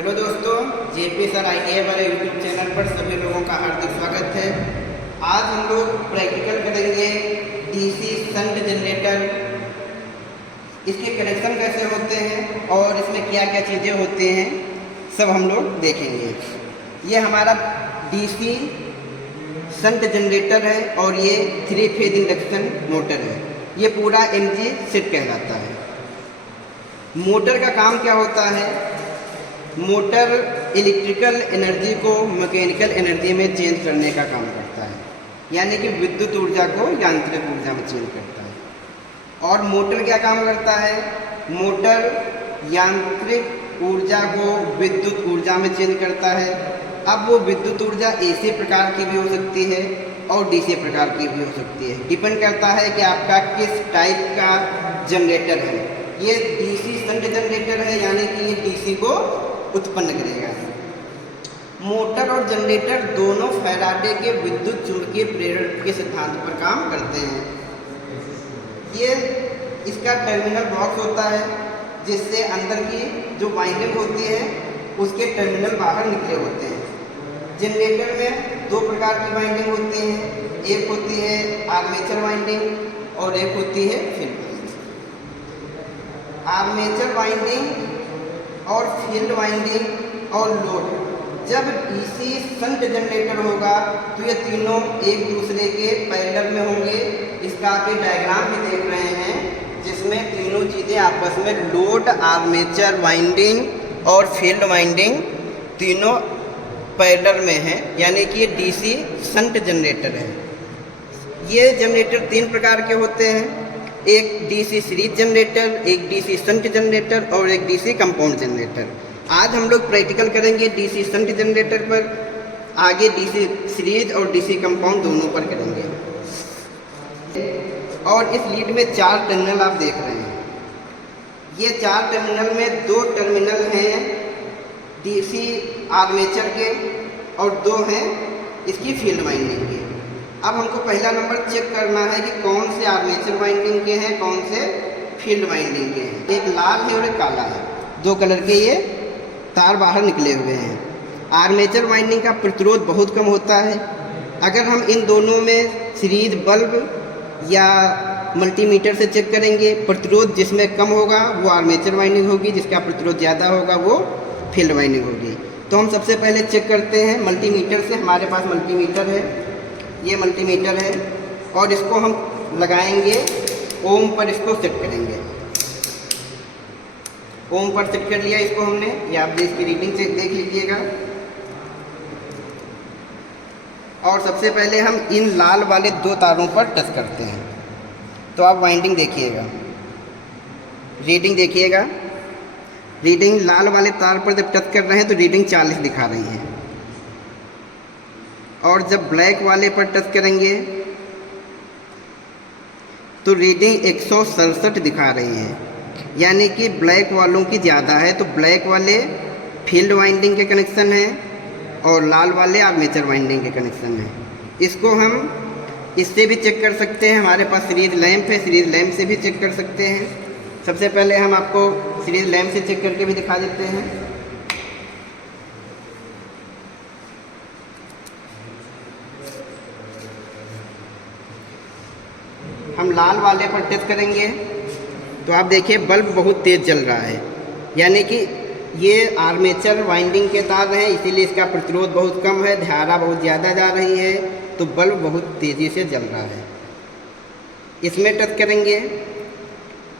Hello दोस्तों, JP sir ITI वाले YouTube channel पर सभी लोगों का हार्दिक स्वागत है। आज हम लोग प्रैक्टिकल करेंगे डीसी शंट जनरेटर, इसके कनेक्शन कैसे होते हैं और इसमें क्या क्या चीज़ें होती हैं सब हम लोग देखेंगे। ये हमारा डीसी शंट जनरेटर है और ये 3 फेज इंडक्शन मोटर है। ये पूरा MG सेट कहलाता है। मोटर का काम क्या होता है? मोटर इलेक्ट्रिकल एनर्जी को मैकेनिकल एनर्जी में चेंज करने का काम करता है, यानी कि विद्युत ऊर्जा को यांत्रिक ऊर्जा में चेंज करता है। और मोटर क्या काम करता है? मोटर यांत्रिक ऊर्जा को विद्युत ऊर्जा में चेंज करता है। अब वो विद्युत ऊर्जा AC प्रकार की भी हो सकती है और DC प्रकार की भी हो सकती है। डिपेंड करता है कि आपका किस टाइप का जनरेटर है। ये DC शंट जनरेटर है, यानी कि ये DC को उत्पन्न करेगा। मोटर और जनरेटर दोनों फैराडे के विद्युत चुंबकीय प्रेरण के सिद्धांत पर काम करते हैं। ये इसका टर्मिनल बॉक्स होता है, जिससे अंदर की जो वाइंडिंग होती है उसके टर्मिनल बाहर निकले होते हैं। जनरेटर में 2 प्रकार की वाइंडिंग होती हैं, एक होती है आर्मेचर वाइंडिंग और एक होती है फील्ड वाइंडिंग। आर्मेचर वाइंडिंग और फील्ड वाइंडिंग और लोड, जब DC शंट जनरेटर होगा तो ये तीनों एक दूसरे के पैरेलल में होंगे। इसका आप ये डायग्राम भी देख रहे हैं, जिसमें तीनों चीज़ें आपस में लोड, आर्मेचर वाइंडिंग और फील्ड वाइंडिंग तीनों पैरेलल में हैं, यानी कि ये DC शंट जनरेटर है। ये जनरेटर 3 प्रकार के होते हैं, एक DC सीरीज जनरेटर, एक DC शंट जनरेटर और एक DC कंपाउंड जनरेटर। आज हम लोग प्रैक्टिकल करेंगे DC शंट जनरेटर पर, आगे DC सीरीज और DC कंपाउंड दोनों पर करेंगे। और इस लीड में 4 टर्मिनल आप देख रहे हैं। ये 4 टर्मिनल में 2 टर्मिनल हैं DC आर्मेचर के और 2 हैं इसकी फील्ड वाइंडिंग के। अब हमको पहला नंबर चेक करना है कि कौन से आर्मेचर वाइंडिंग के हैं, कौन से फील्ड वाइंडिंग के हैं। एक लाल है और एक काला है, 2 कलर के ये तार बाहर निकले हुए हैं। आर्मेचर वाइंडिंग का प्रतिरोध बहुत कम होता है। अगर हम इन दोनों में सीरीज बल्ब या मल्टीमीटर से चेक करेंगे, प्रतिरोध जिसमें कम होगा वो आर्मेचर वाइंडिंग होगी, जिसका प्रतिरोध ज़्यादा होगा वो फील्ड वाइंडिंग होगी। तो हम सबसे पहले चेक करते हैं मल्टीमीटर से। हमारे पास मल्टीमीटर है, ये मल्टीमीटर है और इसको हम लगाएंगे ओम पर, इसको सेट करेंगे। ओम पर सेट कर लिया इसको हमने, ये आप इसकी रीडिंग से देख लीजिएगा। और सबसे पहले हम इन लाल वाले 2 तारों पर टच करते हैं। तो आप वाइंडिंग देखिएगा, रीडिंग देखिएगा। रीडिंग लाल वाले तार पर जब टच कर रहे हैं तो रीडिंग 40 दिखा रही है, और जब ब्लैक वाले पर टच करेंगे तो रीडिंग 167 दिखा रही है, यानी कि ब्लैक वालों की ज़्यादा है। तो ब्लैक वाले फील्ड वाइंडिंग के कनेक्शन हैं और लाल वाले आर्मेचर वाइंडिंग के कनेक्शन हैं। इसको हम इससे भी चेक कर सकते हैं, हमारे पास सीरीज लैंप है, सीरीज लैंप से भी चेक कर सकते हैं। सबसे पहले हम आपको सीरीज लैंप से चेक करके भी दिखा देते हैं। हम लाल वाले पर टच करेंगे तो आप देखिए बल्ब बहुत तेज़ जल रहा है, यानी कि ये आर्मेचर वाइंडिंग के तार हैं, इसीलिए इसका प्रतिरोध बहुत कम है, धारा बहुत ज़्यादा जा रही है, तो बल्ब बहुत तेज़ी से जल रहा है। इसमें टच करेंगे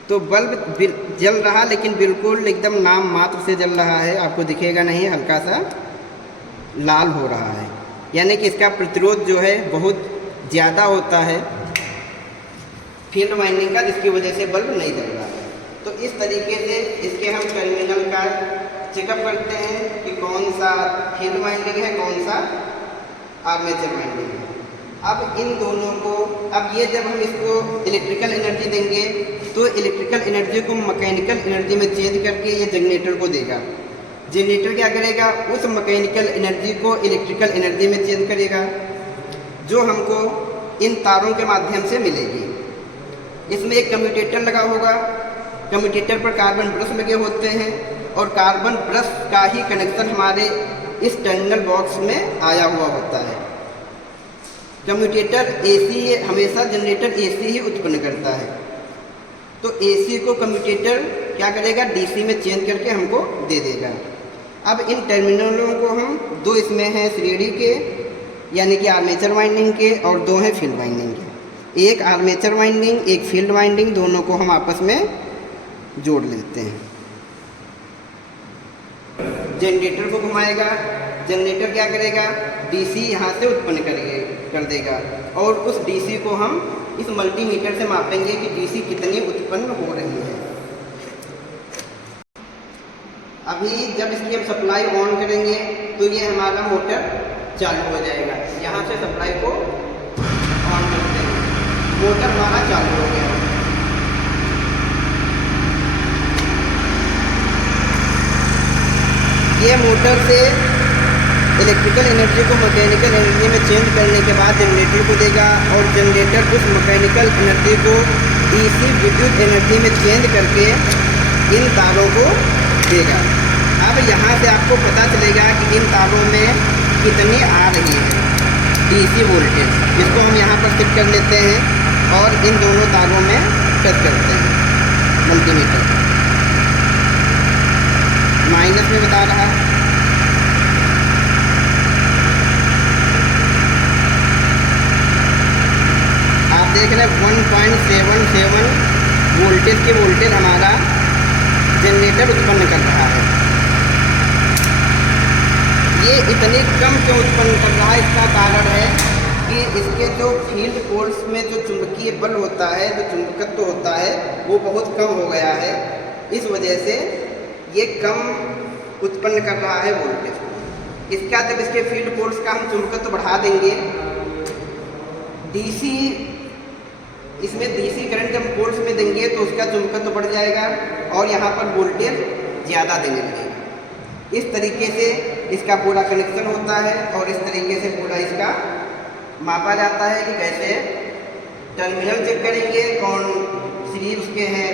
तो बल्ब जल रहा, लेकिन बिल्कुल एकदम नाम मात्र से जल रहा है, आपको दिखेगा नहीं, हल्का सा लाल हो रहा है, यानी कि इसका प्रतिरोध जो है बहुत ज़्यादा होता है फील्ड वाइंडिंग का, जिसकी वजह से बल्ब नहीं जल रहा है। तो इस तरीके से इसके हम टर्मिनल का चेकअप करते हैं कि कौन सा फील्ड वाइंडिंग है, कौन सा आर्मेचर वाइंडिंग है। अब इन दोनों को, अब ये जब हम इसको इलेक्ट्रिकल एनर्जी देंगे तो इलेक्ट्रिकल एनर्जी को मैकेनिकल एनर्जी में चेंज करके ये जनरेटर को देगा। जनरेटर क्या करेगा? उस मैकेनिकल एनर्जी को इलेक्ट्रिकल एनर्जी में चेंज करेगा, जो हमको इन तारों के माध्यम से मिलेगी। इसमें एक कम्यूटेटर लगा होगा, कम्यूटेटर पर कार्बन ब्रश लगे होते हैं और कार्बन ब्रश का ही कनेक्शन हमारे इस टर्मिनल बॉक्स में आया हुआ होता है। कम्यूटेटर एसी हमेशा जनरेटर एसी ही उत्पन्न करता है, तो एसी को कम्यूटेटर क्या करेगा, डीसी में चेंज करके हमको दे देगा। अब इन टर्मिनलों को हम दो इसमें हैं श्रेणी के, यानी कि आर्मेचर वाइंडिंग के, और दो हैं फील्ड वाइंडिंग के। एक आर्मेचर वाइंडिंग, एक फील्ड वाइंडिंग, दोनों को हम आपस में जोड़ लेते हैं। जनरेटर को घुमाएगा, जनरेटर क्या करेगा, डीसी यहाँ से उत्पन्न कर देगा, और उस डीसी को हम इस मल्टीमीटर से मापेंगे कि डीसी कितनी उत्पन्न हो रही है। अभी जब इसकी हम सप्लाई ऑन करेंगे तो ये हमारा मोटर चालू हो जाएगा। यहाँ से सप्लाई को ऑन करते हैं, मोटर हमारा चालू हो गया। ये मोटर से इलेक्ट्रिकल एनर्जी को मैकेनिकल एनर्जी में चेंज करने के बाद जनरेटर को देगा, और जनरेटर उस मैकेनिकल एनर्जी को डीसी विद्युत एनर्जी में चेंज करके इन तारों को देगा। अब यहाँ से आपको पता चलेगा कि इन तारों में कितनी आ रही है डीसी वोल्टेज, जिसको हम यहाँ पर फिट कर लेते हैं और इन दोनों तारों में टच करते हैं। मल्टीमीटर माइनस में बता रहा है, आप देख रहे हैं 1.77 वोल्टेज के वोल्टेज हमारा जनरेटर उत्पन्न कर रहा है। ये इतनी कम क्यों उत्पन्न कर रहा है, इसका कारण है कि इसके जो फील्ड पोल्स में जो चुंबकीय बल होता है, जो चुंबकत्व होता है, वो बहुत कम हो गया है। इस वजह से ये कम उत्पन्न कर रहा है वोल्टेज। इसका जब इसके फील्ड पोल्स का हम चुंबकत्व बढ़ा देंगे, डीसी इसमें डीसी करंट जब पोल्स में देंगे तो उसका चुंबकत्व बढ़ जाएगा और यहाँ पर वोल्टेज ज़्यादा देने लगेगा। इस तरीके से इसका पूरा कनेक्शन होता है और इस तरीके से पूरा इसका मापा जाता है कि कैसे टर्मिनल चेक करेंगे कौन सीरीज उसके हैं,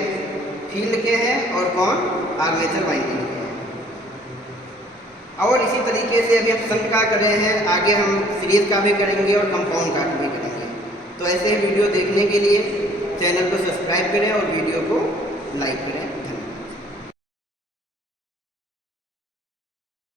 फील्ड के हैं, और कौन आर्मेचर वाइंडिंग के हैं। और इसी तरीके से अभी हम शंट का कर रहे हैं, आगे हम सीरीज का भी करेंगे और कंपाउंड का भी करेंगे। तो ऐसे ही वीडियो देखने के लिए चैनल को सब्सक्राइब करें और वीडियो को लाइक करें।